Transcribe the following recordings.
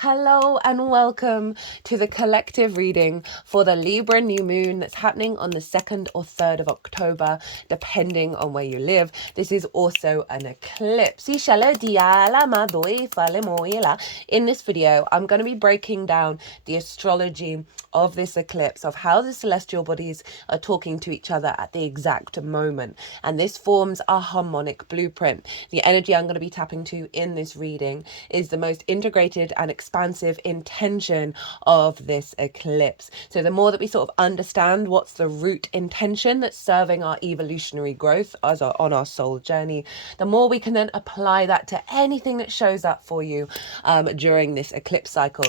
Hello and welcome to the collective reading for the Libra new moon that's happening on the 2nd or 3rd of October, depending on where you live. This is also an eclipse. In this video, I'm going to be breaking down the astrology of this eclipse, of how the celestial bodies are talking to each other at the exact moment. And this forms a harmonic blueprint. The energy I'm going to be tapping to in this reading is the most integrated and expansive intention of this eclipse. So the more that we sort of understand what's the root intention that's serving our evolutionary growth on our soul journey, the more we can then apply that to anything that shows up for you during this eclipse cycle.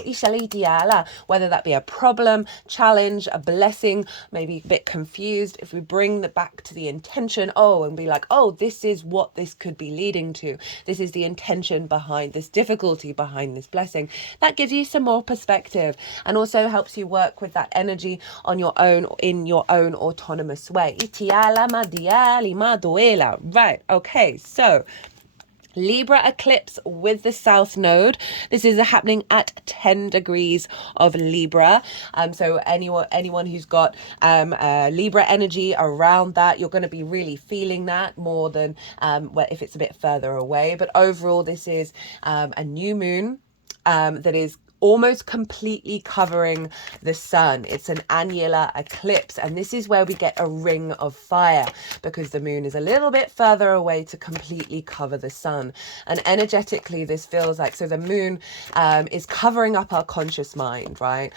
Whether that be a problem, challenge, a blessing, maybe a bit confused, if we bring the back to the intention, and be like, this is what this could be leading to. This is the intention behind this difficulty, behind this blessing. That gives you some more perspective and also helps you work with that energy on your own, in your own autonomous way. Right, okay, so Libra eclipse with the South Node. This is happening at 10 degrees of Libra. So anyone who's got Libra energy around that, you're going to be really feeling that more than if it's a bit further away. But overall, this is a new moon that is almost completely covering the sun. It's an annular eclipse, and this is where we get a ring of fire because the moon is a little bit further away to completely cover the sun. And energetically, this feels like, so the moon is covering up our conscious mind, right?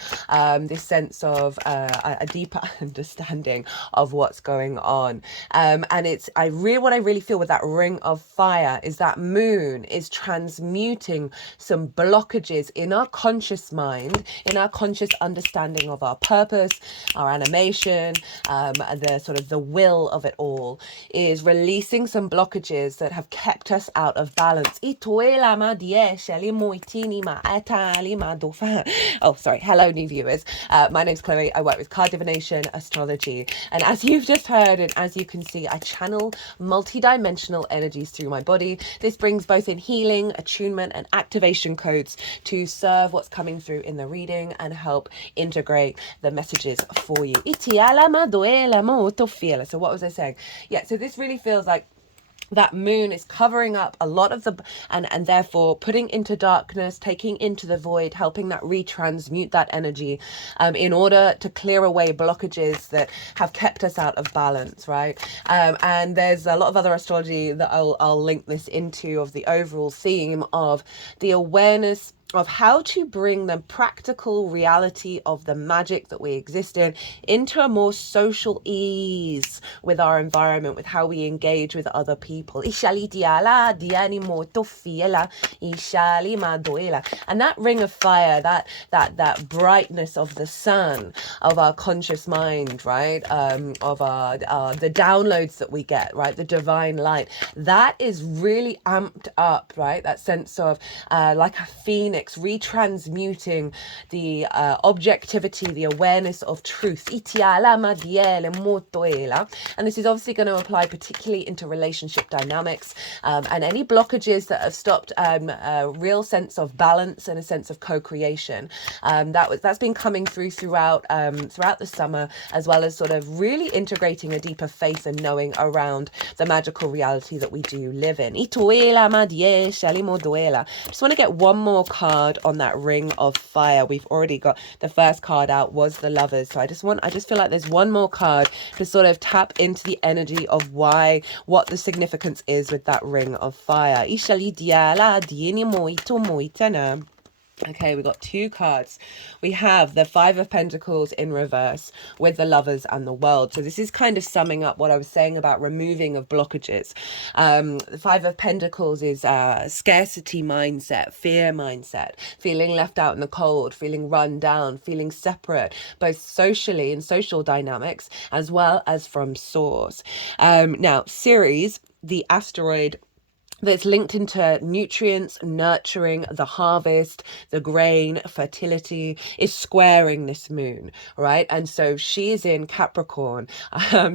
This sense of a deeper understanding of what's going on. And what I really feel with that ring of fire is that moon is transmuting some blockages in our conscious mind, in our conscious understanding of our purpose, our animation, the will of it all, is releasing some blockages that have kept us out of balance. Hello new viewers. My name's Chloe. I work with card divination, astrology, and as you've just heard and as you can see, I channel multi-dimensional energies through my body. This brings both in healing, attunement, and activation codes to serve what's coming through in the reading and help integrate the messages for you. So what was I saying? Yeah, so this really feels like that moon is covering up a lot of and therefore putting into darkness, taking into the void, helping that retransmute that energy in order to clear away blockages that have kept us out of balance, right? And there's a lot of other astrology that I'll link this into, of the overall theme of the awareness of how to bring the practical reality of the magic that we exist in into a more social ease with our environment, with how we engage with other people. And that ring of fire, that brightness of the sun, of our conscious mind, right? Of the downloads that we get, right? The divine light, that is really amped up, right? That sense of like a phoenix retransmuting the objectivity, the awareness of truth. And this is obviously going to apply particularly into relationship dynamics and any blockages that have stopped a real sense of balance and a sense of co-creation. That's been coming throughout the summer, as well as sort of really integrating a deeper faith and knowing around the magical reality that we do live in. Just want to get one more card on that ring of fire. We've already got the first card out, was the Lovers. So I just feel like there's one more card to sort of tap into the energy of what the significance is with that ring of fire. Okay, we got two cards. We have the Five of Pentacles in reverse with the Lovers and the World. So this is kind of summing up what I was saying about removing of blockages. The Five of Pentacles is scarcity mindset, fear mindset, feeling left out in the cold, feeling run down, feeling separate, both socially and social dynamics, as well as from source. Now, Ceres, the asteroid that's linked into nutrients, nurturing, the harvest, the grain, fertility, is squaring this moon, right? And so she is in Capricorn.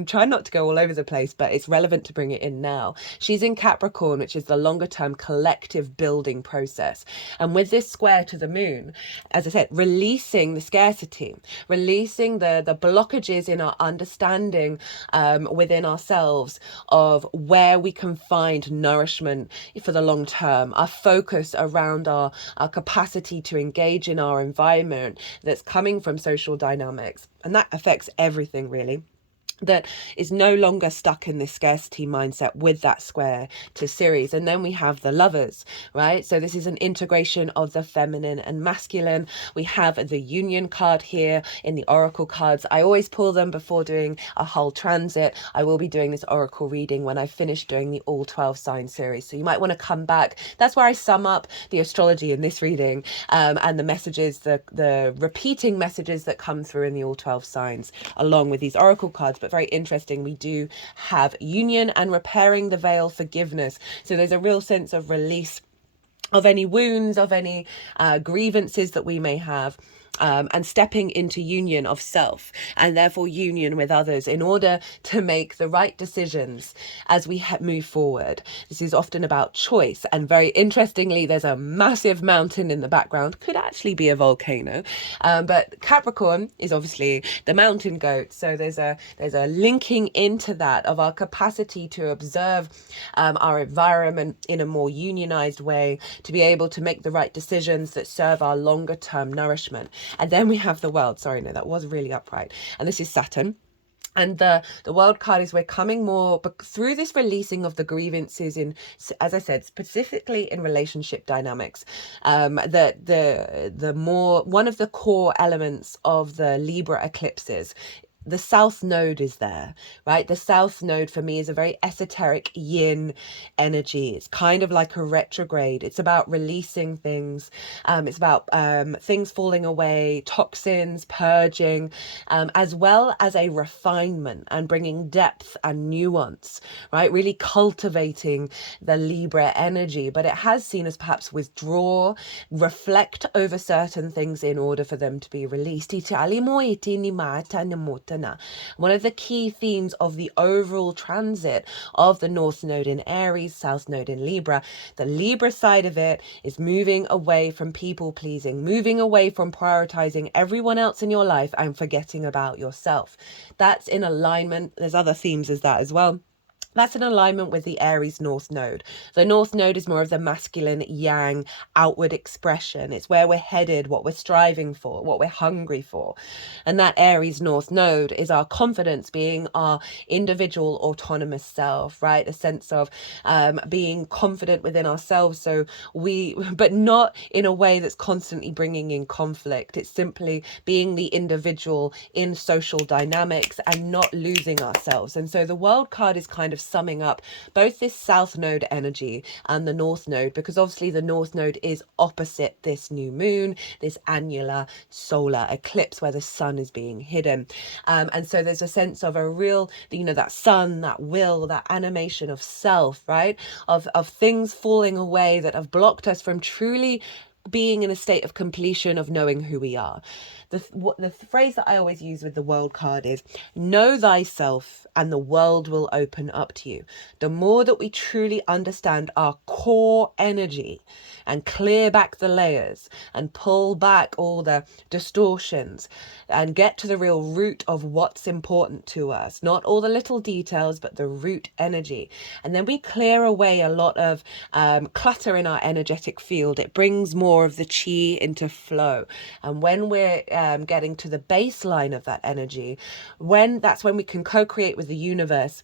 Try not to go all over the place, but it's relevant to bring it in now. She's in Capricorn, which is the longer term collective building process. And with this square to the moon, as I said, releasing the scarcity, releasing the blockages in our understanding within ourselves of where we can find nourishment for the long term, our focus around our capacity to engage in our environment that's coming from social dynamics. And that affects everything, really. That is no longer stuck in this scarcity mindset with that square to Ceres. And then we have the Lovers, right? So this is an integration of the feminine and masculine. We have the Union card here in the Oracle cards. I always pull them before doing a whole transit. I will be doing this Oracle reading when I finish doing the all 12 sign series. So you might want to come back. That's where I sum up the astrology in this reading, and the messages, the repeating messages that come through in the all 12 signs along with these Oracle cards. But very interesting, we do have union and repairing the veil, forgiveness. So there's a real sense of release of any wounds, of any grievances that we may have. And stepping into union of self and therefore union with others in order to make the right decisions as we move forward. This is often about choice, and very interestingly, there's a massive mountain in the background, could actually be a volcano, but Capricorn is obviously the mountain goat, so there's a linking into that of our capacity to observe our environment in a more unionized way, to be able to make the right decisions that serve our longer term nourishment. And then we have the World. Sorry, no, that was really upright. And this is Saturn. And the World card is we're coming more through this releasing of the grievances in, as I said, specifically in relationship dynamics. That the more, one of the core elements of the Libra eclipses, the South Node is there, right? The South Node for me is a very esoteric yin energy. It's kind of like a retrograde. It's about releasing things. It's about things falling away, toxins, purging, as well as a refinement and bringing depth and nuance, right? Really cultivating the Libra energy. But it has seen us perhaps withdraw, reflect over certain things in order for them to be released. One of the key themes of the overall transit of the North Node in Aries, South Node in Libra, the Libra side of it is moving away from people pleasing, moving away from prioritizing everyone else in your life and forgetting about yourself. That's in alignment. There's other themes as that as well. That's in alignment with the Aries North Node. The North Node is more of the masculine, yang, outward expression. It's where we're headed, what we're striving for, what we're hungry for. And that Aries North Node is our confidence, being our individual autonomous self, right? A sense of being confident within ourselves. So but not in a way that's constantly bringing in conflict. It's simply being the individual in social dynamics and not losing ourselves. And so the World card is kind of summing up both this South Node energy and the North Node, because obviously the North Node is opposite this new moon, this annular solar eclipse where the sun is being hidden. And so there's a sense of a real, that sun, that will, that animation of self, right? Of things falling away that have blocked us from truly being in a state of completion of knowing who we are. The phrase that I always use with the World card is, know thyself and the world will open up to you. The more that we truly understand our core energy and clear back the layers and pull back all the distortions and get to the real root of what's important to us, not all the little details, but the root energy. And then we clear away a lot of clutter in our energetic field. It brings more of the chi into flow. And when we're getting to the baseline of that energy, that's when we can co-create with the universe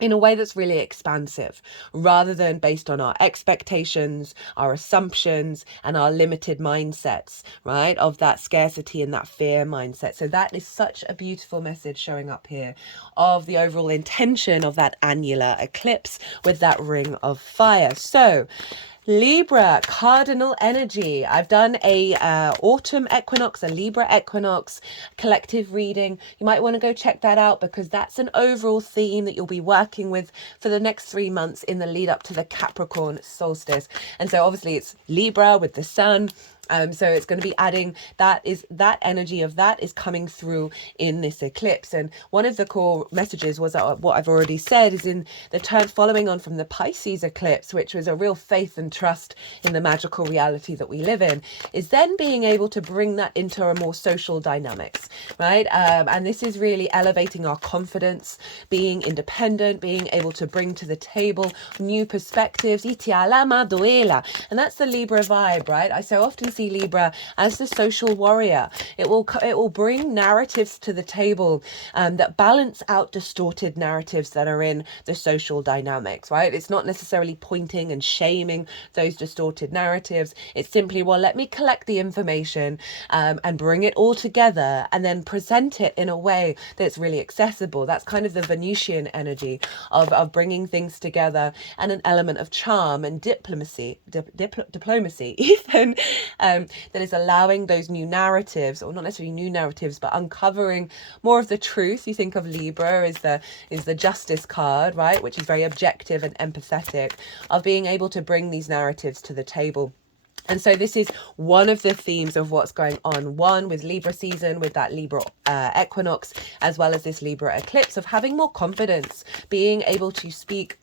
in a way that's really expansive, rather than based on our expectations, our assumptions, and our limited mindsets, right, of that scarcity and that fear mindset. So that is such a beautiful message showing up here of the overall intention of that annular eclipse with that ring of fire. So Libra, cardinal energy. I've done a autumn equinox, a Libra equinox collective reading. You might want to go check that out because that's an overall theme that you'll be working with for the next 3 months in the lead up to the Capricorn solstice. And so obviously it's Libra with the sun. So it's going to be adding that energy of that is coming through in this eclipse. And one of the core messages was what I've already said is in the turn following on from the Pisces eclipse, which was a real faith and trust in the magical reality that we live in, is then being able to bring that into a more social dynamics, right? And this is really elevating our confidence, being independent, being able to bring to the table new perspectives. And that's the Libra vibe, right? I so often see Libra as the social warrior. It will bring narratives to the table that balance out distorted narratives that are in the social dynamics, right? It's not necessarily pointing and shaming those distorted narratives. It's simply, well, let me collect the information and bring it all together and then present it in a way that's really accessible. That's kind of the Venusian energy of bringing things together, and an element of charm and diplomacy even that is allowing those new narratives, or not necessarily new narratives, but uncovering more of the truth. You think of Libra as the justice card, right, which is very objective and empathetic, of being able to bring these narratives to the table. And so this is one of the themes of what's going on, one with Libra season, with that Libra equinox, as well as this Libra eclipse, of having more confidence, being able to speak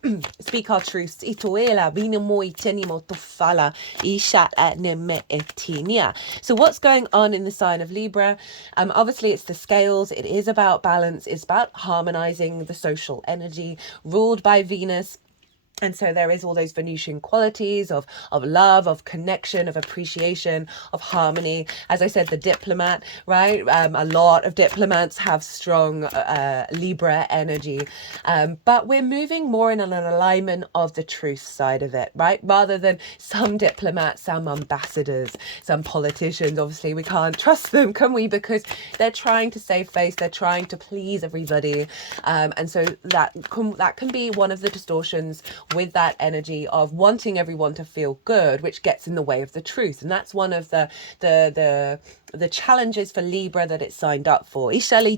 our truths. So what's going on in the sign of Libra? Obviously it's the scales. It is about balance. It's about harmonizing the social energy ruled by Venus. And so there is all those Venusian qualities of love, of connection, of appreciation, of harmony. As I said, the diplomat, right? A lot of diplomats have strong Libra energy. But we're moving more in an alignment of the truth side of it, right? Rather than some diplomats, some ambassadors, some politicians. Obviously, we can't trust them, can we? Because they're trying to save face. They're trying to please everybody. And so that can be one of the distortions with that energy of wanting everyone to feel good, which gets in the way of the truth. And that's one of the challenges for Libra that it's signed up for. So the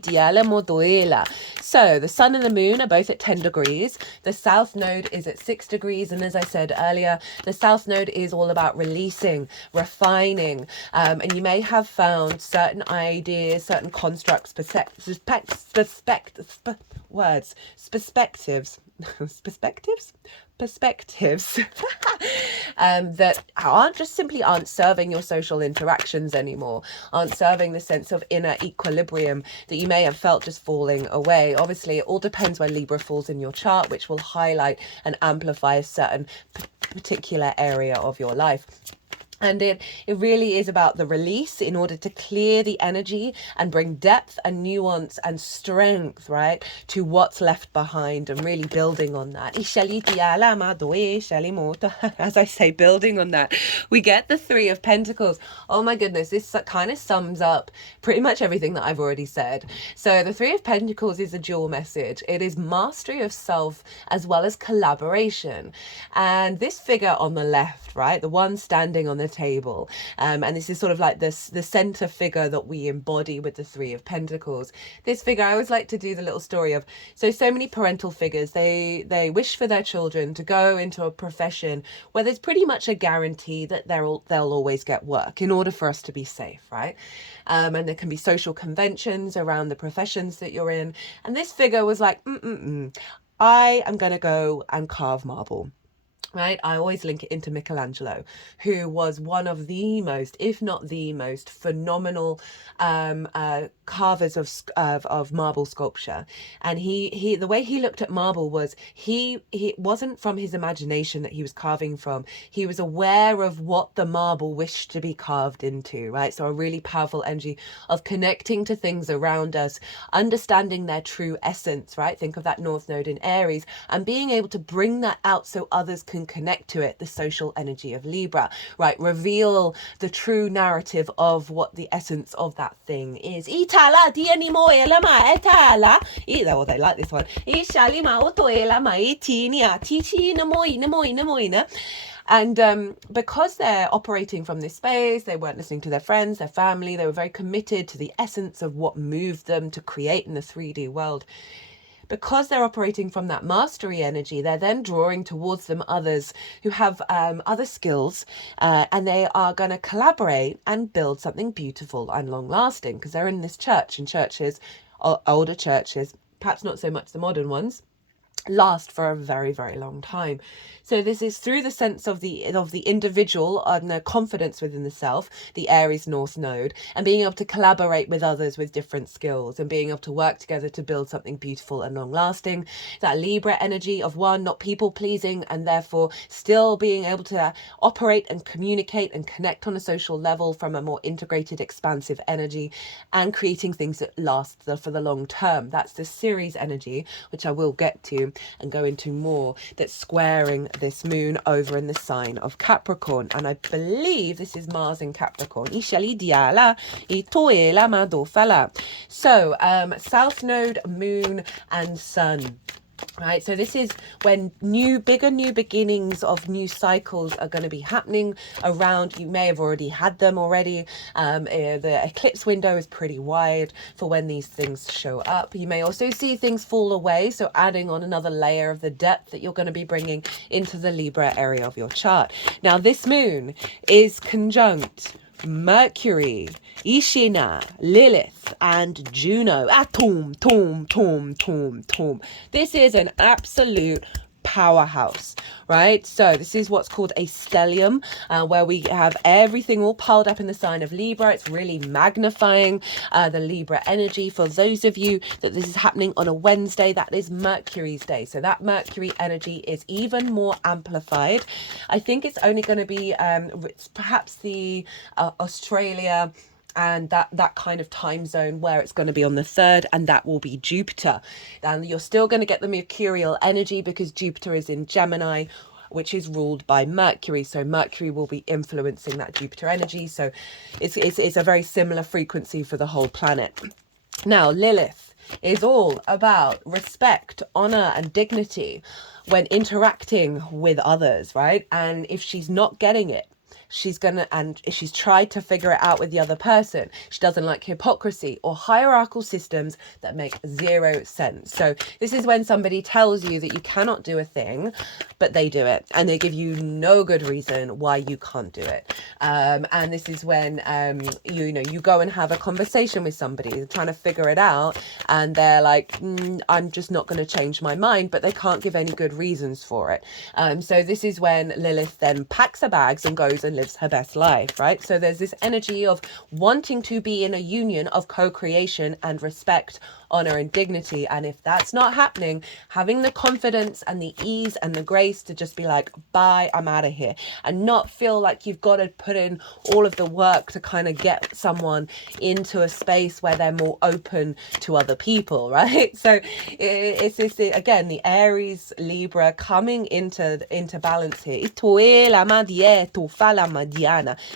sun and the moon are both at 10 degrees. The south node is at 6 degrees. And as I said earlier, the south node is all about releasing, refining. And you may have found certain ideas, certain constructs, perspectives that aren't serving your social interactions anymore, aren't serving the sense of inner equilibrium that you may have felt just falling away. Obviously, it all depends where Libra falls in your chart, which will highlight and amplify a certain particular area of your life. And it really is about the release in order to clear the energy and bring depth and nuance and strength, right, to what's left behind, and really building on that. As I say, building on that. We get the Three of Pentacles. Oh my goodness, this kind of sums up pretty much everything that I've already said. So the Three of Pentacles is a dual message. It is mastery of self as well as collaboration. And this figure on the left, right, the one standing on the table, and this is sort of like the center figure that we embody with the Three of Pentacles. This figure, I always like to do the little story of so many parental figures, they wish for their children to go into a profession where there's pretty much a guarantee that they'll always get work in order for us to be safe, right? And there can be social conventions around the professions that you're in, and this figure was like, I am gonna go and carve marble. Right, I always link it into Michelangelo, who was one of the most, if not the most, phenomenal carvers of marble sculpture. And he the way he looked at marble was he wasn't from his imagination that he was carving from. He was aware of what the marble wished to be carved into. Right, so a really powerful energy of connecting to things around us, understanding their true essence. Right, think of that North Node in Aries, and being able to bring that out so others can thing, connect to it, the social energy of Libra, right? Reveal the true narrative of what the essence of that thing is. Itala, well, they like this one. And because they're operating from this space, they weren't listening to their friends, their family, they were very committed to the essence of what moved them to create in the 3D world. Because they're operating from that mastery energy, they're then drawing towards them others who have other skills, and they are going to collaborate and build something beautiful and long lasting, because they're in this church, and churches, older churches, perhaps not so much the modern ones, last for a very, very long time. So this is through the sense of the individual and the confidence within the self, the Aries North node, and being able to collaborate with others with different skills and being able to work together to build something beautiful and long lasting. That Libra energy of one, not people pleasing, and therefore still being able to operate and communicate and connect on a social level from a more integrated, expansive energy, and creating things that last for the long term. That's the Ceres energy, which I will get to and go into more, that's squaring this moon over in the sign of Capricorn. And I believe this is Mars in Capricorn. So South Node, Moon and Sun. Right, so this is when bigger new beginnings of new cycles are going to be happening around. You may have already had them already. The eclipse window is pretty wide for when these things show up. You may also see things fall away, so adding on another layer of the depth that you're going to be bringing into the Libra area of your chart. Now, this moon is conjunct Mercury, Ishina, Lilith, and Juno. This is an absolute powerhouse, right? So this is what's called a stellium, where we have everything all piled up in the sign of Libra. It's really magnifying the Libra energy. For those of you that this is happening on a Wednesday, that is Mercury's day. So that Mercury energy is even more amplified. I think it's only going to be perhaps the Australia and that kind of time zone where it's going to be on the 3rd, and that will be Jupiter. And you're still going to get the mercurial energy because Jupiter is in Gemini, which is ruled by Mercury. So Mercury will be influencing that Jupiter energy. So it's a very similar frequency for the whole planet. Now, Lilith is all about respect, honor, and dignity when interacting with others, right? And if she's not getting it, and she's tried to figure it out with the other person. She doesn't like hypocrisy or hierarchical systems that make zero sense. So this is when somebody tells you that you cannot do a thing, but they do it, and they give you no good reason why you can't do it. And this is when you go and have a conversation with somebody trying to figure it out, and they're like, I'm just not going to change my mind, but they can't give any good reasons for it. So this is when Lilith then packs her bags and goes and lives her best life, right? So there's this energy of wanting to be in a union of co-creation and respect, honor, and dignity. And if that's not happening, having the confidence and the ease and the grace to just be like, bye, I'm out of here, and not feel like you've got to put in all of the work to kind of get someone into a space where they're more open to other people, right? So it's this, again, the Aries Libra coming into balance here.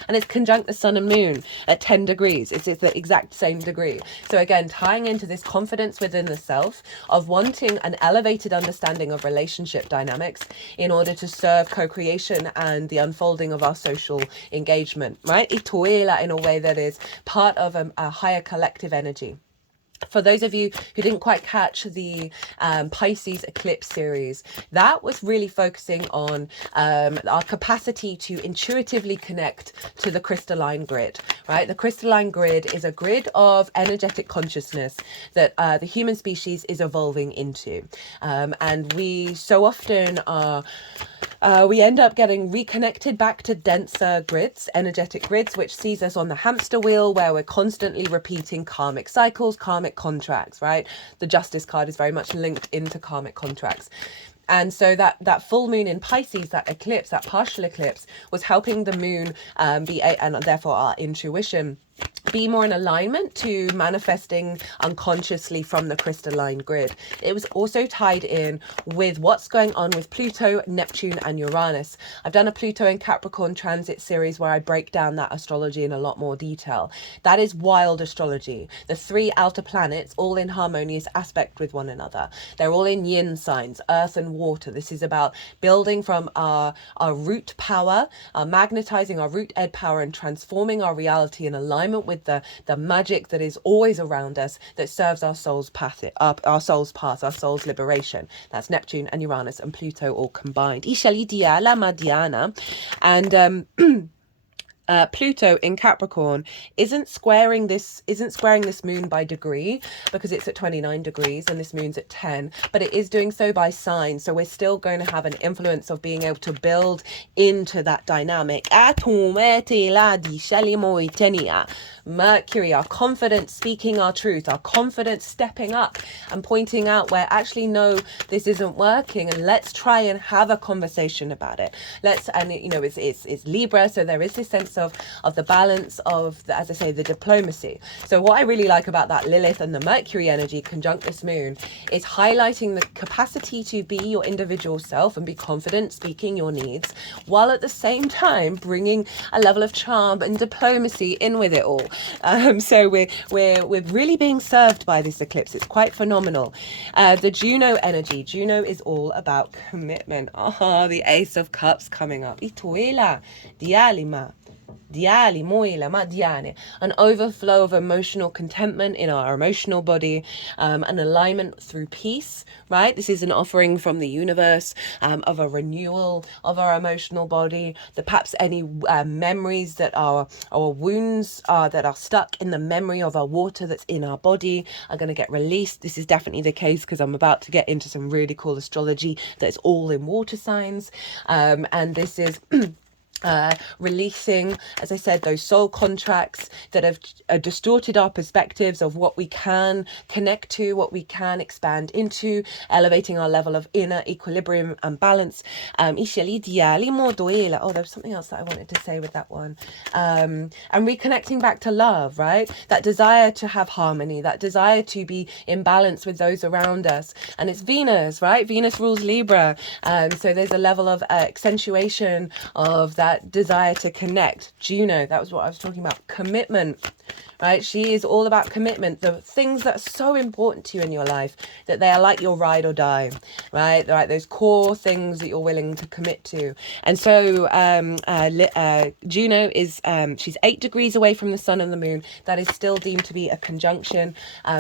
And it's conjunct the Sun and Moon at 10 degrees. It's the exact same degree. So again, tying into this confidence within the self of wanting an elevated understanding of relationship dynamics in order to serve co-creation and the unfolding of our social engagement, right? Itoela, in a way that is part of a higher collective energy. For those of you who didn't quite catch the Pisces Eclipse series, that was really focusing on our capacity to intuitively connect to the crystalline grid, right? The crystalline grid is a grid of energetic consciousness that the human species is evolving into. And we so often we end up getting reconnected back to denser grids, energetic grids, which sees us on the hamster wheel where we're constantly repeating karmic cycles, karmic contracts, right? The Justice card is very much linked into karmic contracts. And so that full moon in Pisces, that eclipse, that partial eclipse, was helping the moon and therefore our intuition be more in alignment to manifesting unconsciously from the crystalline grid. It was also tied in with what's going on with Pluto, Neptune and Uranus. I've done a Pluto and Capricorn transit series where I break down that astrology in a lot more detail. That is wild astrology. The 3 outer planets all in harmonious aspect with one another. They're all in yin signs, earth and water. This is about building from our root power, magnetizing our root ed power and transforming our reality in alignment with the magic that is always around us that serves our soul's path, our soul's liberation. That's Neptune and Uranus and Pluto all combined. And Pluto in Capricorn isn't squaring this moon by degree because it's at 29 degrees and this moon's at 10, but it is doing so by sign. So we're still going to have an influence of being able to build into that dynamic. Mercury, our confidence speaking our truth, our confidence stepping up and pointing out where actually no, this isn't working, and let's try and have a conversation about it. It's Libra, so there is this sense of the balance of the, as I say, the diplomacy. So what I really like about that Lilith and the Mercury energy conjunct this moon is highlighting the capacity to be your individual self and be confident speaking your needs, while at the same time bringing a level of charm and diplomacy in with it all. So we're really being served by this eclipse. It's quite phenomenal. The Juno energy. Juno is all about commitment. The Ace of Cups coming up. Ituela, dialima. An overflow of emotional contentment in our emotional body, an alignment through peace, right? This is an offering from the universe of a renewal of our emotional body, that perhaps any memories that our wounds are that are stuck in the memory of our water that's in our body are going to get released. This is definitely the case because I'm about to get into some really cool astrology that's all in water signs, and this is releasing, as I said, those soul contracts that have distorted our perspectives of what we can connect to, what we can expand into, elevating our level of inner equilibrium and balance. Oh, there's something else that I wanted to say with that one. And reconnecting back to love, right? That desire to have harmony, that desire to be in balance with those around us. And it's Venus, right? Venus rules Libra. So there's a level of accentuation of that desire to connect. Juno, that was what I was talking about. Commitment, right? She is all about commitment. The things that are so important to you in your life, that they are like your ride or die, right? Those core things that you're willing to commit to. And so Juno is, she's 8 degrees away from the sun and the moon. That is still deemed to be a conjunction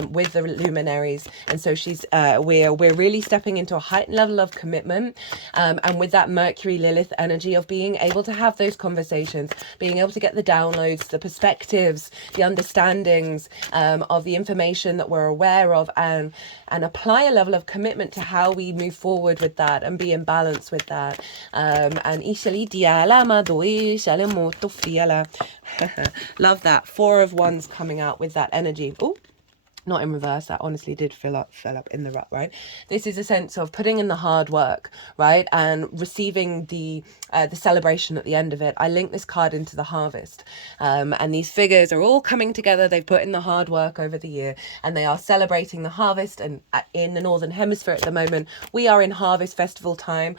with the luminaries. And so she's, we're really stepping into a heightened level of commitment. And with that Mercury Lilith energy of being able to have those conversations, being able to get the downloads, the perspectives, the understandings of the information that we're aware of, and apply a level of commitment to how we move forward with that and be in balance with that. Love that. 4 of Wands coming out with that energy. Oh, not in reverse. That honestly did fell up in the rut, right? This is a sense of putting in the hard work, right, and receiving the celebration at the end of it. I link this card into the harvest, and these figures are all coming together. They've put in the hard work over the year, and they are celebrating the harvest. And in the Northern Hemisphere at the moment, we are in harvest festival time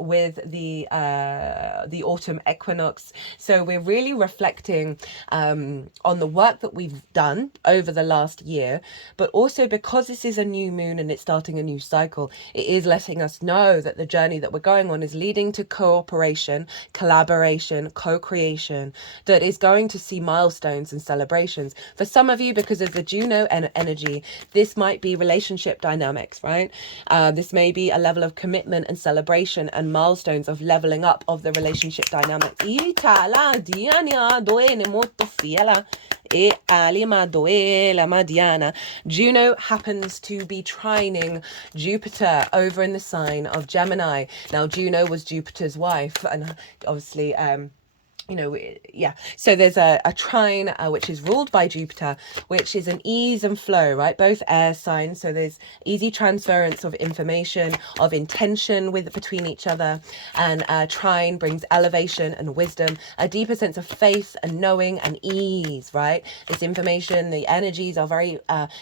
with the autumn equinox. So we're really reflecting on the work that we've done over the last year. But also because this is a new moon and it's starting a new cycle, it is letting us know that the journey that we're going on is leading to cooperation, collaboration, co-creation, that is going to see milestones and celebrations. For some of you, because of the Juno energy, this might be relationship dynamics, right? This may be a level of commitment and celebration and milestones of leveling up of the relationship dynamic. Juno happens to be trining Jupiter over in the sign of Gemini. Now, Juno was Jupiter's wife, and obviously you know, yeah. So there's a trine, which is ruled by Jupiter, which is an ease and flow, right? Both air signs. So there's easy transference of information, of intention between each other. And trine brings elevation and wisdom, a deeper sense of faith and knowing and ease, right? This information, the energies are very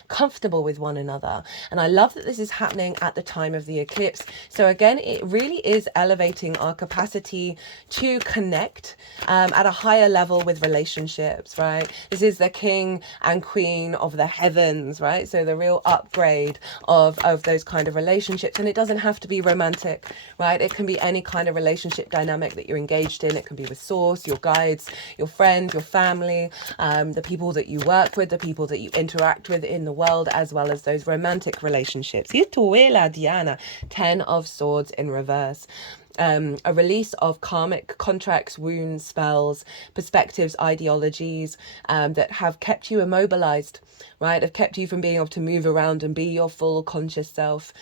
comfortable with one another. And I love that this is happening at the time of the eclipse. So again, it really is elevating our capacity to connect at a higher level with relationships, right? This is the king and queen of the heavens, right? So the real upgrade of those kind of relationships. And it doesn't have to be romantic, right? It can be any kind of relationship dynamic that you're engaged in. It can be with source, your guides, your friends, your family, the people that you work with, the people that you interact with in the world, as well as those romantic relationships. Diana, 10 of Swords in reverse. A release of karmic contracts, wounds, spells, perspectives, ideologies that have kept you immobilized, right? Have kept you from being able to move around and be your full conscious self.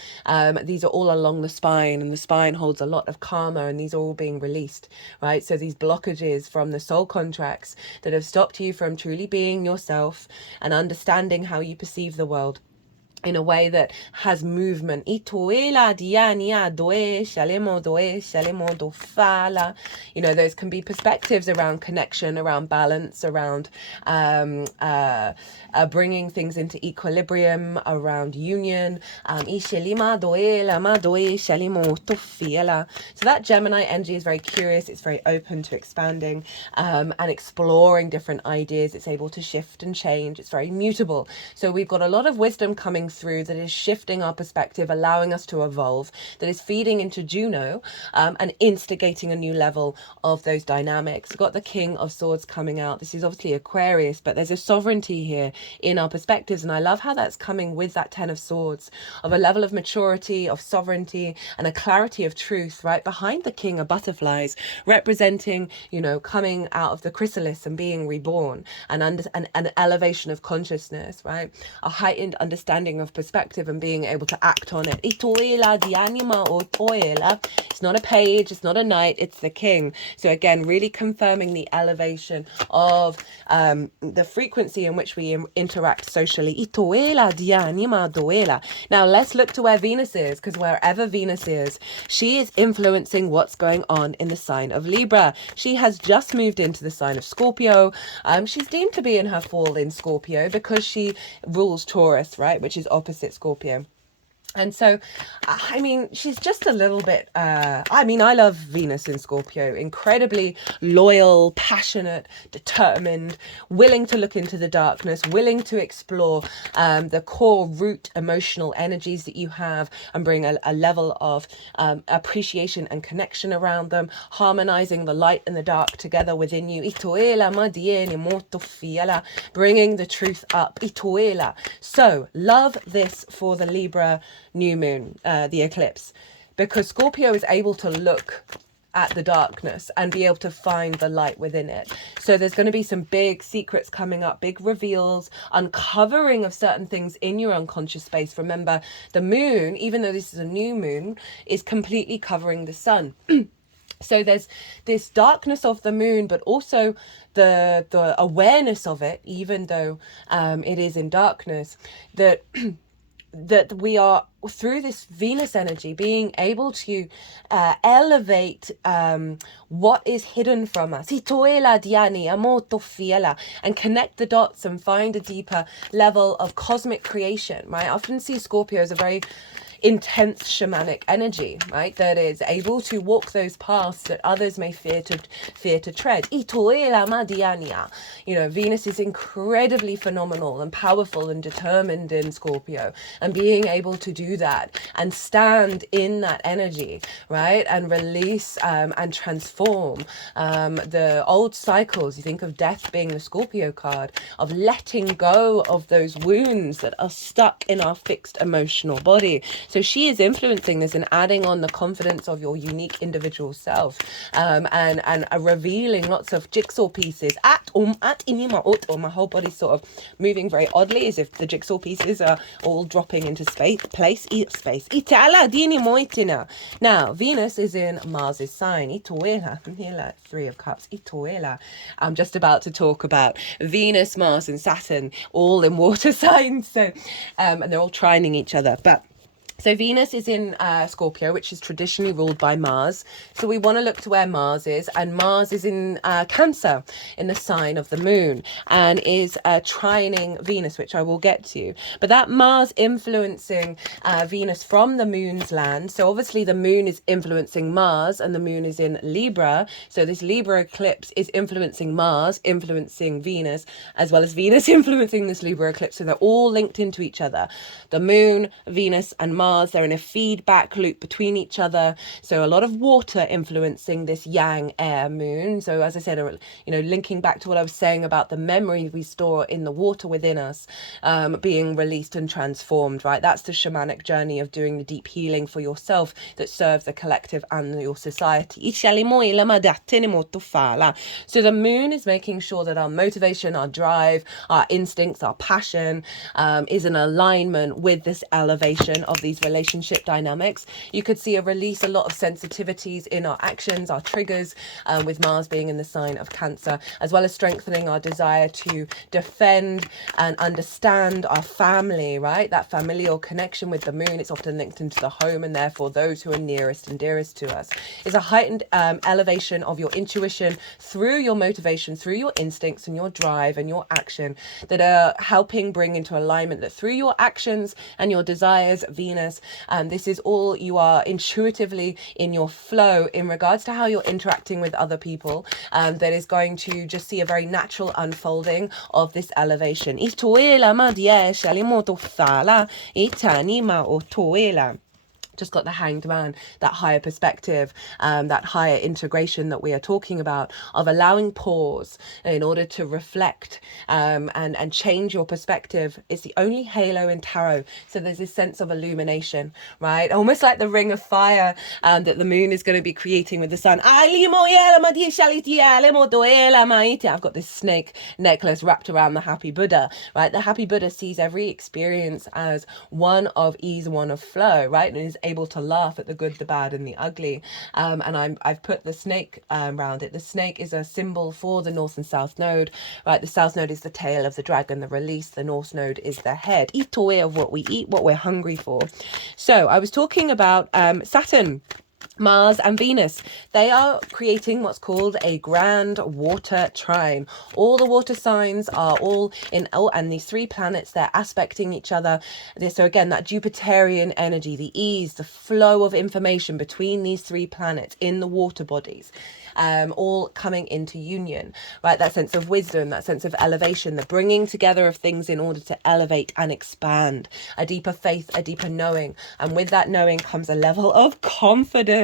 These are all along the spine, and the spine holds a lot of karma, and these are all being released, right? So these blockages from the soul contracts that have stopped you from truly being yourself and understanding how you perceive the world in a way that has movement. You know, those can be perspectives around connection, around balance, around bringing things into equilibrium, around union. So that Gemini energy is very curious. It's very open to expanding and exploring different ideas. It's able to shift and change. It's very mutable. So we've got a lot of wisdom coming through that is shifting our perspective, allowing us to evolve, that is feeding into Juno and instigating a new level of those dynamics. We've got the King of Swords coming out. This is obviously Aquarius, but there's a sovereignty here in our perspectives, and I love how that's coming with that 10 of Swords, of a level of maturity, of sovereignty, and a clarity of truth, right? Behind the King are butterflies, representing, you know, coming out of the chrysalis and being reborn, and an elevation of consciousness, right? A heightened understanding of perspective and being able to act on it. It's not a page, it's not a knight, it's the king. So again, really confirming the elevation of the frequency in which we interact socially. Now let's look to where Venus is, because wherever Venus is, she is influencing what's going on in the sign of Libra. She has just moved into the sign of Scorpio. She's deemed to be in her fall in Scorpio because she rules Taurus, right, which is opposite Scorpio. And so, I mean, she's just a little bit, I mean, I love Venus in Scorpio, incredibly loyal, passionate, determined, willing to look into the darkness, willing to explore the core root emotional energies that you have and bring a level of appreciation and connection around them, harmonizing the light and the dark together within you. Bringing the truth up. So, love this for the Libra new moon, the eclipse, because Scorpio is able to look at the darkness and be able to find the light within it. So there's going to be some big secrets coming up, big reveals, uncovering of certain things in your unconscious space. Remember, the moon, even though this is a new moon, is completely covering the sun. So there's this darkness of the moon, but also the awareness of it, even though it is in darkness, that that we are, through this Venus energy, being able to elevate what is hidden from us, and connect the dots and find a deeper level of cosmic creation, right? I often see Scorpio as a very intense shamanic energy, right, that is able to walk those paths that others may fear to tread. You know, Venus is incredibly phenomenal and powerful and determined in Scorpio, and being able to do that and stand in that energy, right, and release and transform the old cycles. You think of death being the Scorpio card, of letting go of those wounds that are stuck in our fixed emotional body. So she is influencing this and adding on the confidence of your unique individual self, and revealing lots of jigsaw pieces. My whole body's sort of moving very oddly, as if the jigsaw pieces are all dropping into space. Now, Venus is in Mars's sign. Here, 3 of Cups. I'm just about to talk about Venus, Mars, and Saturn, all in water signs. So, and they're all trining each other. But so Venus is in Scorpio, which is traditionally ruled by Mars. So we want to look to where Mars is. And Mars is in Cancer, in the sign of the moon, and is trining Venus, which I will get to. But that Mars influencing Venus from the moon's land. So obviously the moon is influencing Mars, and the moon is in Libra. So this Libra eclipse is influencing Mars, influencing Venus, as well as Venus influencing this Libra eclipse. So they're all linked into each other. The moon, Venus, and Mars, they're in a feedback loop between each other. So a lot of water influencing this yang air moon. So as I said, linking back to what I was saying about the memory we store in the water within us, being released and transformed, right? That's the shamanic journey of doing the deep healing for yourself that serves the collective and your society. So the moon is making sure that our motivation, our drive, our instincts, our passion is in alignment with this elevation of these relationship dynamics. You could see a lot of sensitivities in our actions, our triggers, with Mars being in the sign of Cancer, as well as strengthening our desire to defend and understand our family, right? That familial connection with the moon, it's often linked into the home, and therefore those who are nearest and dearest to us. Is a heightened elevation of your intuition through your motivation, through your instincts and your drive and your action, that are helping bring into alignment that through your actions and your desires, Venus, this is all you are intuitively in your flow in regards to how you're interacting with other people, that is going to just see a very natural unfolding of this elevation. Just got the Hanged Man, that higher perspective, that higher integration that we are talking about, of allowing pause in order to reflect and change your perspective. It's the only halo in tarot. So there's this sense of illumination, right? Almost like the ring of fire that the moon is going to be creating with the sun. I've got this snake necklace wrapped around the Happy Buddha, right? The Happy Buddha sees every experience as one of ease, one of flow, right? And is able to laugh at the good, the bad, and the ugly. And I've put the snake around it. The snake is a symbol for the North and South Node, right? The South Node is the tail of the dragon, the release. The North Node is the head. Itoe of what we eat, what we're hungry for. So I was talking about Saturn, Mars and Venus. They are creating what's called a grand water trine. All the water signs are all in, and these 3 planets, they're aspecting each other. So again, that Jupiterian energy, the ease, the flow of information between these 3 planets in the water bodies, all coming into union, right? That sense of wisdom, that sense of elevation, the bringing together of things in order to elevate and expand, a deeper faith, a deeper knowing. And with that knowing comes a level of confidence.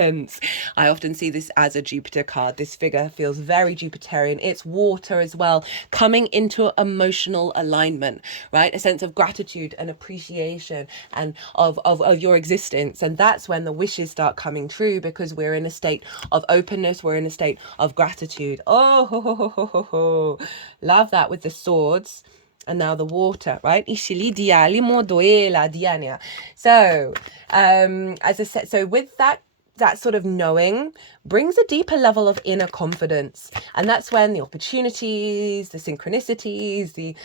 I often see this as a Jupiter card. This figure feels very Jupiterian. It's water as well, coming into emotional alignment, right? A sense of gratitude and appreciation and of your existence. And that's when the wishes start coming true, because we're in a state of openness. We're in a state of gratitude. Oh, ho, ho, ho, ho, ho, ho. Love that with the swords. And now the water, right? So, as I said, so with that sort of knowing brings a deeper level of inner confidence, and that's when the opportunities, the synchronicities, the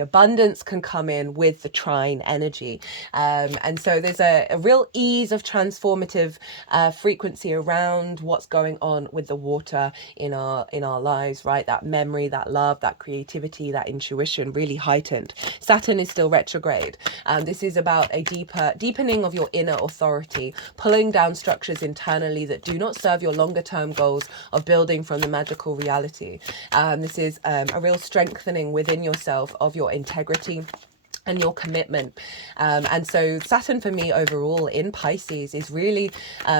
abundance can come in with the trine energy, and so there's a real ease of transformative frequency around what's going on with the water in our lives, right? That memory, that love, that creativity, that intuition really heightened. Saturn is still retrograde. This is about a deepening of your inner authority, pulling down structures internally that do not serve your longer term goals of building from the magical reality. This is a real strengthening within yourself of your integrity, and your commitment. And so Saturn for me overall in Pisces is really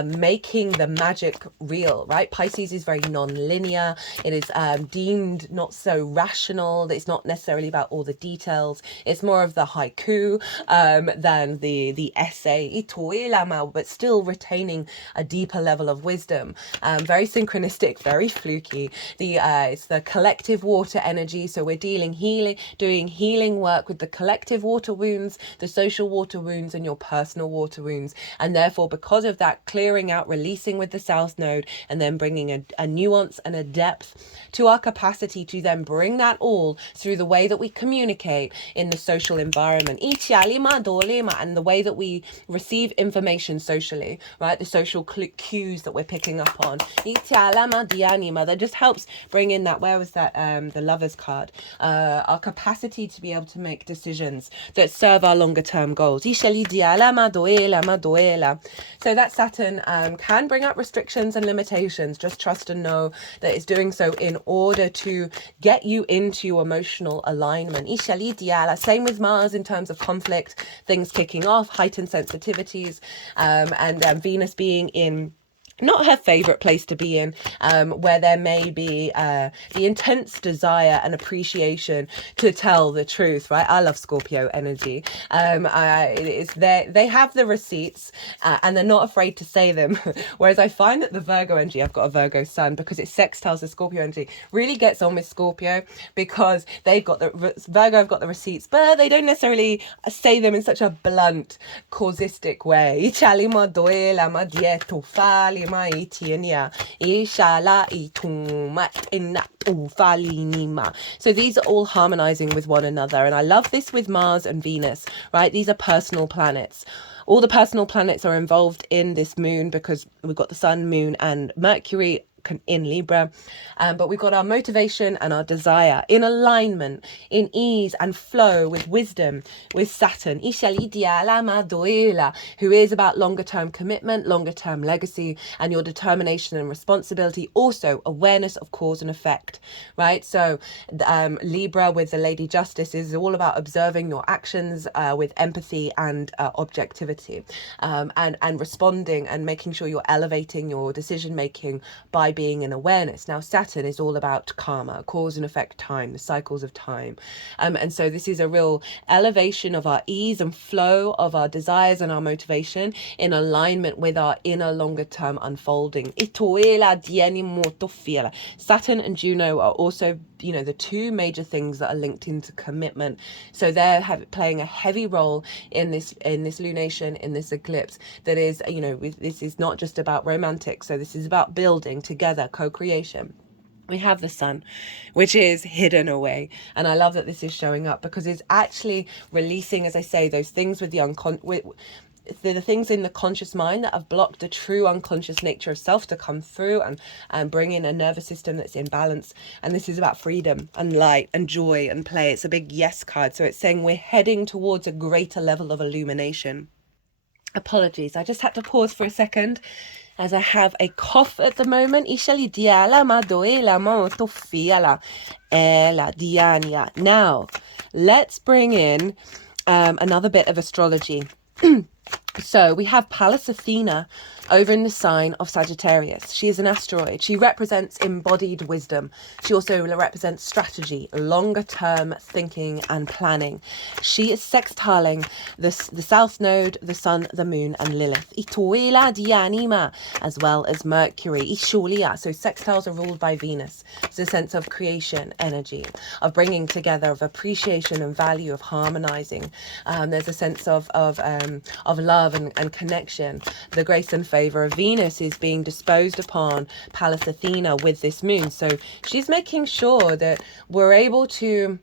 making the magic real, right? Pisces is very non-linear. It is deemed not so rational. It's not necessarily about all the details. It's more of the haiku than the essay, but still retaining a deeper level of wisdom. Very synchronistic, very fluky. It's the collective water energy. So we're doing healing work with the collective water wounds, the social water wounds, and your personal water wounds. And therefore, because of that, clearing out, releasing with the South Node, and then bringing a nuance and a depth to our capacity to then bring that all through the way that we communicate in the social environment, and the way that we receive information socially, right? The social cues that we're picking up on. That just helps bring in that, where was that, the Lover's card, our capacity to be able to make decisions that serve our longer term goals. So that Saturn can bring up restrictions and limitations. Just trust and know that it's doing so in order to get you into your emotional alignment. Same with Mars in terms of conflict, things kicking off, heightened sensitivities, and Venus being in not her favorite place to be in, where there may be the intense desire and appreciation to tell the truth, right? I love Scorpio energy. They have the receipts and they're not afraid to say them. Whereas I find that the Virgo energy, I've got a Virgo sun, because it sextiles the Scorpio energy, really gets on with Scorpio, because Virgo have got the receipts, but they don't necessarily say them in such a blunt, causistic way. So these are all harmonizing with one another, and I love this with Mars and Venus, right? These are personal planets. All the personal planets are involved in this moon because we've got the Sun, Moon, and Mercury in Libra, but we've got our motivation and our desire in alignment, in ease and flow with wisdom, with Saturn, who is about longer term commitment, longer term legacy, and your determination and responsibility. Also awareness of cause and effect, right? So Libra with the Lady Justice is all about observing your actions with empathy and objectivity, and responding and making sure you're elevating your decision making by being in awareness. Now Saturn is all about karma, cause and effect, time, the cycles of time, and so this is a real elevation of our ease and flow of our desires and our motivation in alignment with our inner longer term unfolding. Saturn and Juno are also, the two major things that are linked into commitment, so they're playing a heavy role in this lunation, in this eclipse. That is, this is not just about romantic, so this is about building together, co-creation. We have the Sun, which is hidden away, and I love that this is showing up because it's actually releasing, as I say, those things with the things in the conscious mind that have blocked the true unconscious nature of self to come through and bring in a nervous system that's in balance. And this is about freedom and light and joy and play. It's a big yes card, so it's saying we're heading towards a greater level of illumination. Apologies, I just had to pause for a second as I have a cough at the moment. Now, let's bring in another bit of astrology. So we have Pallas Athena over in the sign of Sagittarius. She is an asteroid. She represents embodied wisdom. She also represents strategy, longer term thinking and planning. She is sextiling the South Node, the Sun, the Moon, and Lilith. As well as Mercury. So sextiles are ruled by Venus. It's a sense of creation, energy, of bringing together, of appreciation and value, of harmonizing. There's a sense of love and connection. The grace and favor of Venus is being disposed upon Pallas Athena with this moon. So she's making sure that we're able to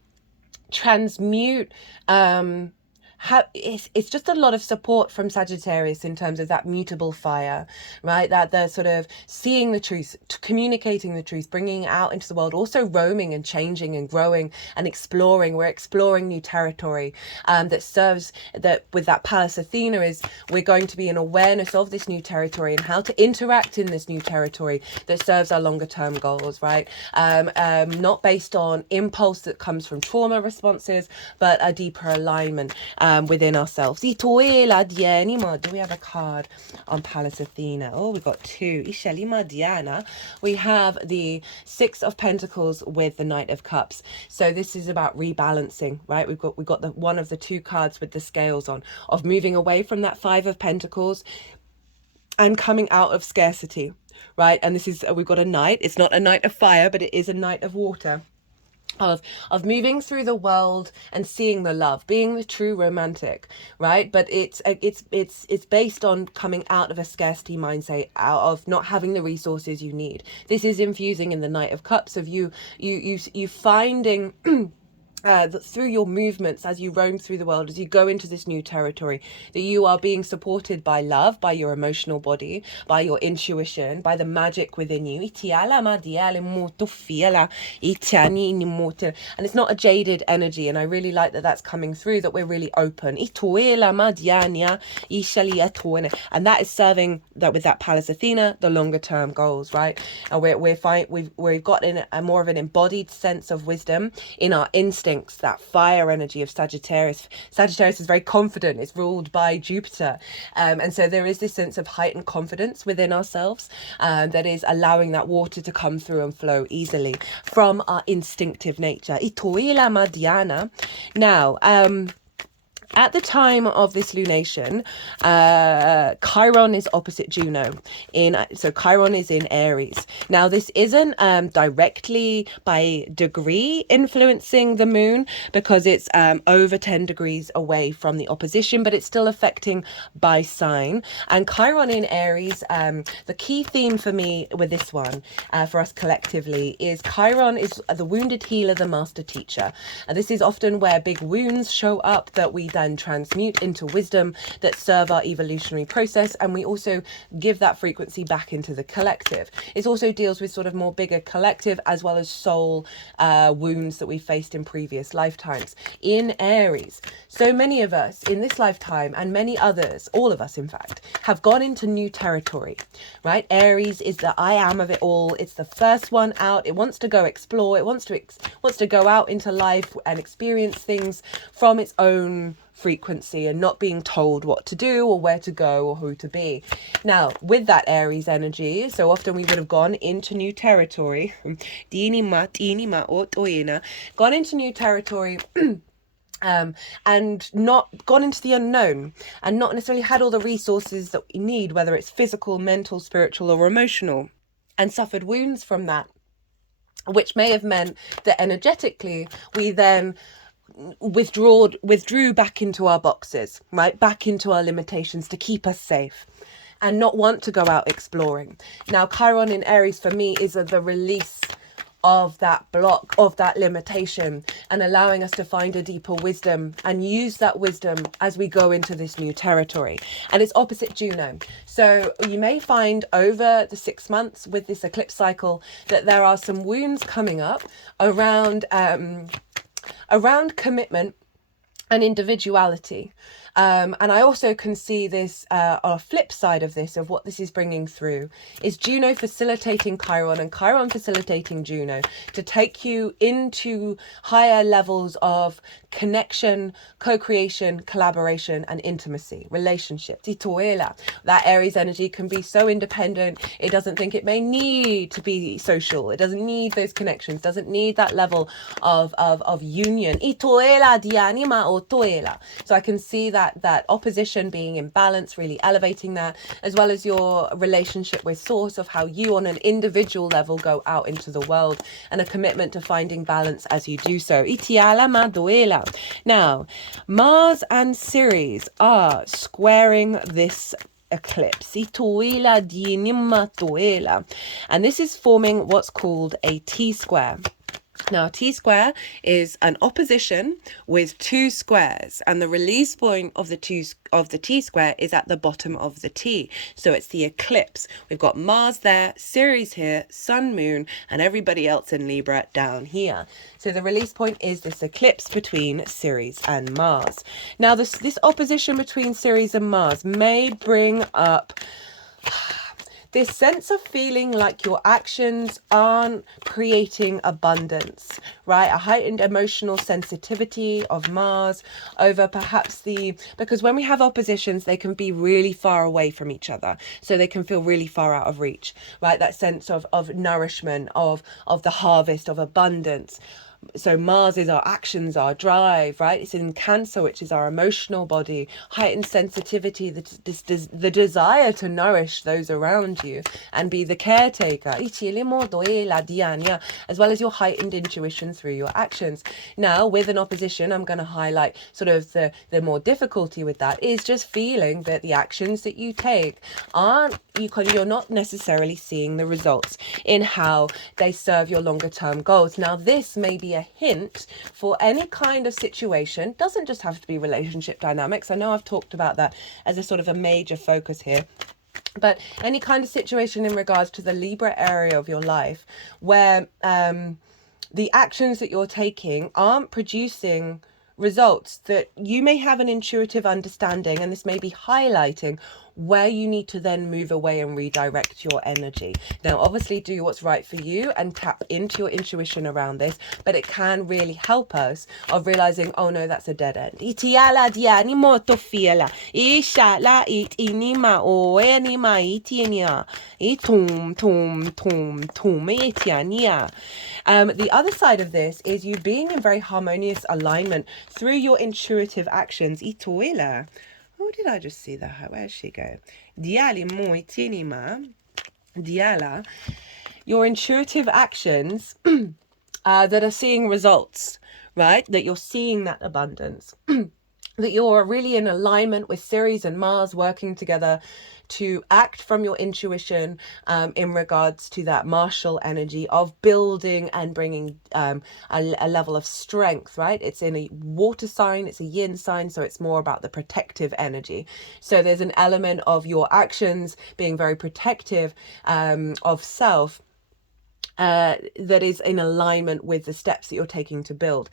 transmute it's just a lot of support from Sagittarius in terms of that mutable fire, right? That the sort of seeing the truth, communicating the truth, bringing it out into the world, also roaming and changing and growing and exploring. We're exploring new territory that serves that with that Pallas Athena is we're going to be in awareness of this new territory and how to interact in this new territory that serves our longer term goals, right? Not based on impulse that comes from trauma responses, but a deeper alignment within ourselves. Do we have a card on Pallas Athena? Oh, we've got two. We have the Six of Pentacles with the Knight of Cups. So this is about rebalancing, right? We've got the one of the two cards with the scales on, of moving away from that Five of Pentacles and coming out of scarcity, right? And this is, we've got a knight. It's not a knight of fire, but it is a knight of water. Of moving through the world and seeing the love, being the true romantic, right? But it's based on coming out of a scarcity mindset, out of not having the resources you need. This is infusing in the Knight of Cups of you finding through your movements as you roam through the world, as you go into this new territory, that you are being supported by love, by your emotional body, by your intuition, by the magic within you. And it's not a jaded energy, and I really like that that's coming through, that we're really open. And that is serving that with that Pallas Athena, the longer term goals, right? And we've got in a more of an embodied sense of wisdom in our instincts, that fire energy of Sagittarius. Sagittarius is very confident. It's ruled by Jupiter. And so there is this sense of heightened confidence within ourselves that is allowing that water to come through and flow easily from our instinctive nature. Now, at the time of this lunation, Chiron is opposite Juno. So Chiron is in Aries. Now, this isn't directly by degree influencing the moon, because it's over 10 degrees away from the opposition, but it's still affecting by sign. And Chiron in Aries, the key theme for me with this one, for us collectively, is Chiron is the wounded healer, the master teacher. And this is often where big wounds show up that we then transmute into wisdom that serve our evolutionary process, and we also give that frequency back into the collective. It also deals with sort of more bigger collective as well as soul wounds that we faced in previous lifetimes. In Aries, so many of us in this lifetime, and many others, all of us in fact, have gone into new territory, right? Aries is the I am of it all. It's the first one out. It wants to go explore. It wants to go out into life and experience things from its own frequency and not being told what to do or where to go or who to be. Now, with that Aries energy, so often we would have gone into new territory, gone into new territory and not gone into the unknown and not necessarily had all the resources that we need, whether it's physical, mental, spiritual, or emotional, and suffered wounds from that, which may have meant that energetically we then withdrew back into our boxes, right? Back into our limitations to keep us safe and not want to go out exploring. Now, Chiron in Aries for me is the release of that block, of that limitation, and allowing us to find a deeper wisdom and use that wisdom as we go into this new territory. And it's opposite Juno. So you may find over the 6 months with this eclipse cycle that there are some wounds coming up around commitment and individuality. And I also can see this on a flip side of this, of what this is bringing through, is Juno facilitating Chiron and Chiron facilitating Juno to take you into higher levels of connection, co-creation, collaboration, and intimacy, relationship. That Aries energy can be so independent. It doesn't think it may need to be social. It doesn't need those connections, doesn't need that level of union. So I can see that opposition being in balance, really elevating that, as well as your relationship with source, of how you on an individual level go out into the world, and a commitment to finding balance as you do so. Now, Mars and Ceres are squaring this eclipse, and this is forming what's called a T-square. Now, T square is an opposition with two squares, and the release point of the T square is at the bottom of the T. So it's the eclipse. We've got Mars there, Ceres here, Sun, Moon, and everybody else in Libra down here. So the release point is this eclipse between Ceres and Mars. Now, this opposition between Ceres and Mars may bring up this sense of feeling like your actions aren't creating abundance, right? A heightened emotional sensitivity of Mars over perhaps because when we have oppositions, they can be really far away from each other. So they can feel really far out of reach, right? That sense of nourishment, of the harvest, of abundance. So Mars is our actions, our drive, right? It's in Cancer, which is our emotional body, heightened sensitivity, the desire to nourish those around you and be the caretaker, as well as your heightened intuition through your actions. Now, with an opposition, I'm going to highlight sort of the more difficulty with that is just feeling that the actions that you take you're not necessarily seeing the results in how they serve your longer term goals. Now, this may be a hint for any kind of situation. Doesn't just have to be relationship dynamics. I know I've talked about that as a sort of a major focus here, but any kind of situation in regards to the Libra area of your life where the actions that you're taking aren't producing results, that you may have an intuitive understanding, and this may be highlighting where you need to then move away and redirect your energy. Now, obviously do what's right for you and tap into your intuition around this, but it can really help us of realizing, oh no, that's a dead end. The other side of this is you being in very harmonious alignment through your intuitive actions. Oh, did I just see that? Where'd she go? Diala, your intuitive actions that are seeing results, right? That you're seeing that abundance, that you're really in alignment with Ceres and Mars working together to act from your intuition in regards to that martial energy of building and bringing a level of strength, right? It's in a water sign, it's a yin sign, so it's more about the protective energy. So there's an element of your actions being very protective of self that is in alignment with the steps that you're taking to build.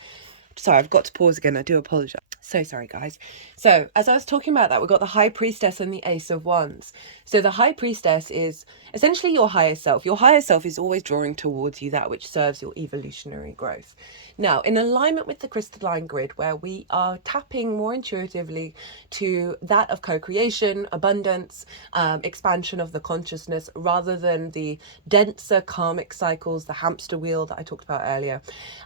Sorry, I've got to pause again. I do apologize. So sorry, guys. So as I was talking about that, we've got the High Priestess and the Ace of Wands. So the High Priestess is essentially your higher self. Your higher self is always drawing towards you that which serves your evolutionary growth. Now, in alignment with the crystalline grid, where we are tapping more intuitively to that of co-creation, abundance, expansion of the consciousness, rather than the denser karmic cycles, the hamster wheel that I talked about earlier.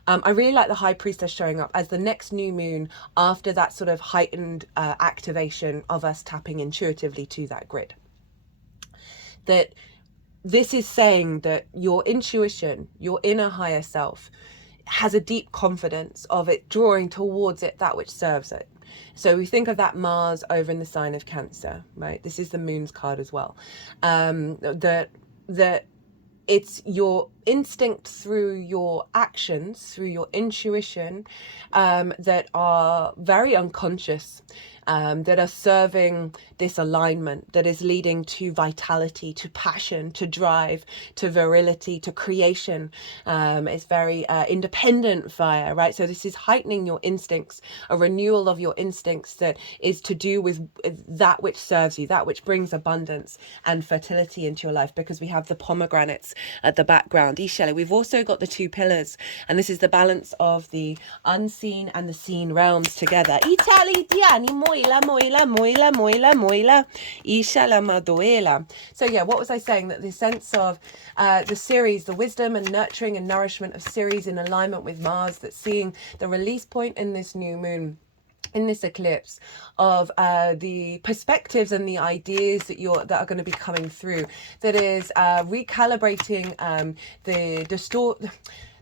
I really like the High Priestess showing up as the next new moon after that sort of heightened activation of us tapping intuitively to that grid. That this is saying that your intuition, your inner higher self, has a deep confidence of it drawing towards it that which serves it. So we think of that Mars over in the sign of Cancer, right? This is the moon's card as well. That it's your instinct through your actions, through your intuition, that are very unconscious, that are serving this alignment, that is leading to vitality, to passion, to drive, to virility, to creation. It's very independent fire, right? So this is heightening your instincts, a renewal of your instincts that is to do with that which serves you, that which brings abundance and fertility into your life, because we have the pomegranates at the background. We've also got the two pillars, and this is the balance of the unseen and the seen realms together. So yeah, what was I saying? That the sense of the Ceres, the wisdom and nurturing and nourishment of Ceres in alignment with Mars, that's seeing the release point in this new moon, in this eclipse, of the perspectives and the ideas that are going to be coming through, that is recalibrating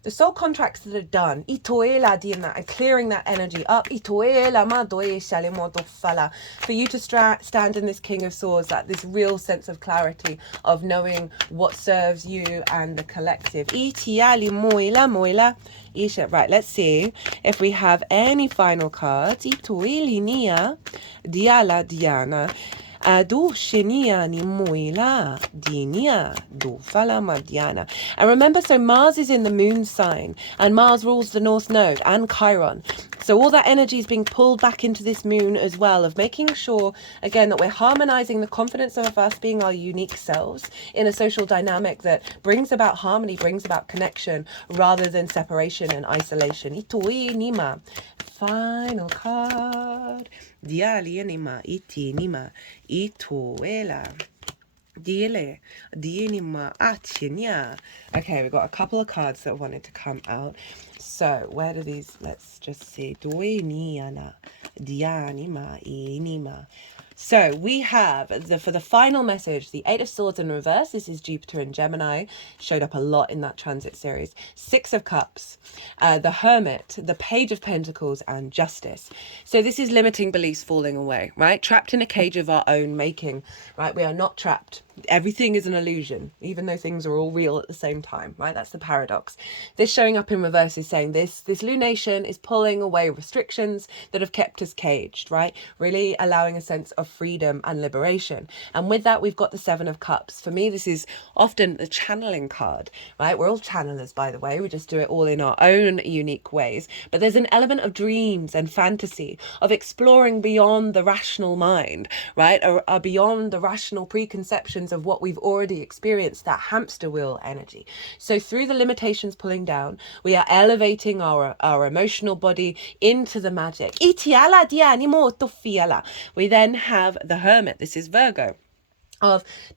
the soul contracts that are done, and clearing that energy up, for you to stand in this King of Swords, that this real sense of clarity of knowing what serves you and the collective. Right, let's see if we have any final cards. Diana. Do shenia ni moila dinia do fala madiana. And remember, so Mars is in the moon sign, and Mars rules the North Node and Chiron. So all that energy is being pulled back into this moon as well, of making sure, again, that we're harmonizing the confidence of us being our unique selves in a social dynamic that brings about harmony, brings about connection, rather than separation and isolation. Itoi nima. Final card. Diali nima iti nima ituela. Diele dinima atinia. Okay, we've got a couple of cards that wanted to come out. So where do these, let's just see. Dueniana dianima inima. So we have, for the final message, the Eight of Swords in reverse. This is Jupiter and Gemini. Showed up a lot in that transit series. Six of Cups, the Hermit, the Page of Pentacles, and Justice. So this is limiting beliefs falling away, right? Trapped in a cage of our own making, right? We are not trapped. Everything is an illusion, even though things are all real at the same time, right? That's the paradox. This showing up in reverse is saying this lunation is pulling away restrictions that have kept us caged, right? Really allowing a sense of freedom and liberation. And with that, we've got the Seven of Cups. For me, this is often the channeling card, right? We're all channelers, by the way. We just do it all in our own unique ways. But there's an element of dreams and fantasy, of exploring beyond the rational mind, right? Or beyond the rational preconceptions of what we've already experienced, that hamster wheel energy. So through the limitations pulling down, we are elevating our emotional body into the magic. We then have the Hermit. This is Virgo.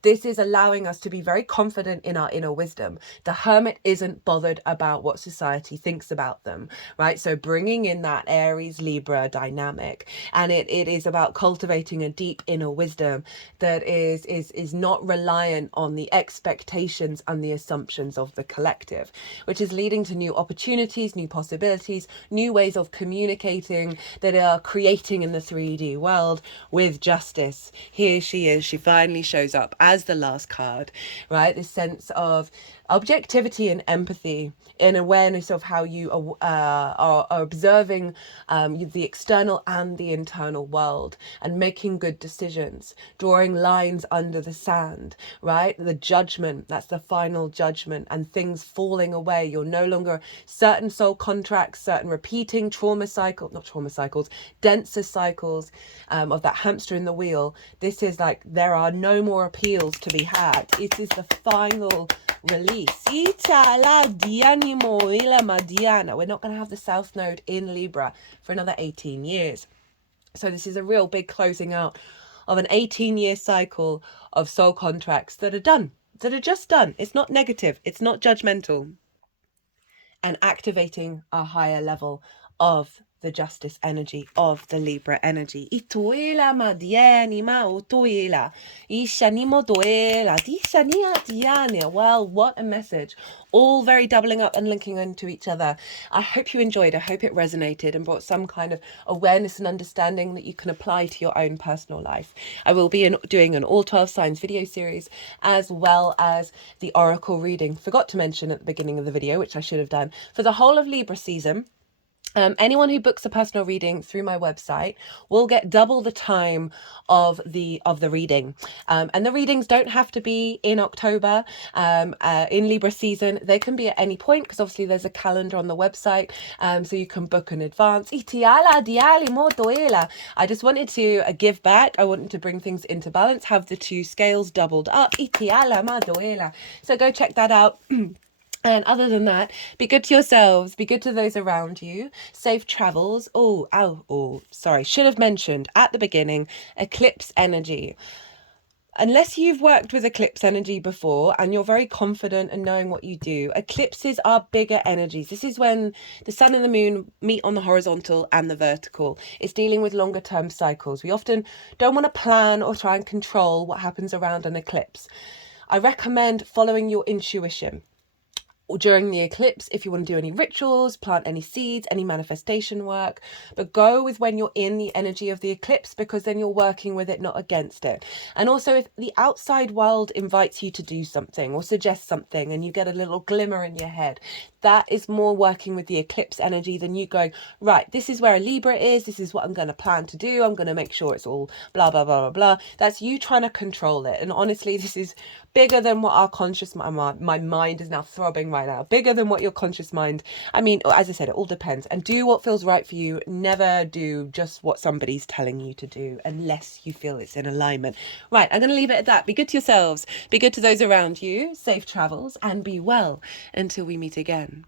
This is allowing us to be very confident in our inner wisdom. The Hermit isn't bothered about what society thinks about them, right? So bringing in that Aries Libra dynamic, and it is about cultivating a deep inner wisdom that is not reliant on the expectations and the assumptions of the collective, which is leading to new opportunities, new possibilities, new ways of communicating that are creating in the 3D world with Justice. Here she is. She finally shows up as the last card, right? This sense of objectivity and empathy, in awareness of how you are observing the external and the internal world, and making good decisions, drawing lines under the sand, right? The judgment, that's the final judgment, and things falling away. You're no longer certain soul contracts, certain repeating denser cycles of that hamster in the wheel. This is like, there are no more appeals to be had. It is the final release. We're not going to have the South Node in Libra for another 18 years. So this is a real big closing out of an 18-year cycle of soul contracts that are done, that are just done. It's not negative. It's not judgmental. And activating a higher level of the Justice energy, of the Libra energy. Well, what a message. All very doubling up and linking into each other. I hope you enjoyed. I hope it resonated and brought some kind of awareness and understanding that you can apply to your own personal life. I will be doing an all 12 signs video series, as well as the oracle reading. Forgot to mention at the beginning of the video, which I should have done, for the whole of Libra season. Anyone who books a personal reading through my website will get double the time of the reading. And the readings don't have to be in October, in Libra season. They can be at any point, because obviously there's a calendar on the website, so you can book in advance. I just wanted to give back. I wanted to bring things into balance, have the two scales doubled up. So go check that out. And other than that, be good to yourselves, be good to those around you, safe travels. Sorry, should have mentioned at the beginning, eclipse energy. Unless you've worked with eclipse energy before and you're very confident in knowing what you do, eclipses are bigger energies. This is when the sun and the moon meet on the horizontal and the vertical. It's dealing with longer term cycles. We often don't want to plan or try and control what happens around an eclipse. I recommend following your intuition. during the eclipse, if you want to do any rituals, plant any seeds, any manifestation work, but go with when you're in the energy of the eclipse, because then you're working with it, not against it. And also, if the outside world invites you to do something or suggests something and you get a little glimmer in your head, that is more working with the eclipse energy than you going, right, this is where a Libra is, this is what I'm going to plan to do, I'm going to make sure it's all blah, blah, blah, blah, blah. That's you trying to control it. And honestly, this is bigger than what our conscious mind, my mind is now throbbing right now, bigger than what your conscious mind, I mean, as I said, it all depends. And do what feels right for you. Never do just what somebody's telling you to do unless you feel it's in alignment. Right, I'm going to leave it at that. Be good to yourselves, be good to those around you, safe travels, and be well until we meet again.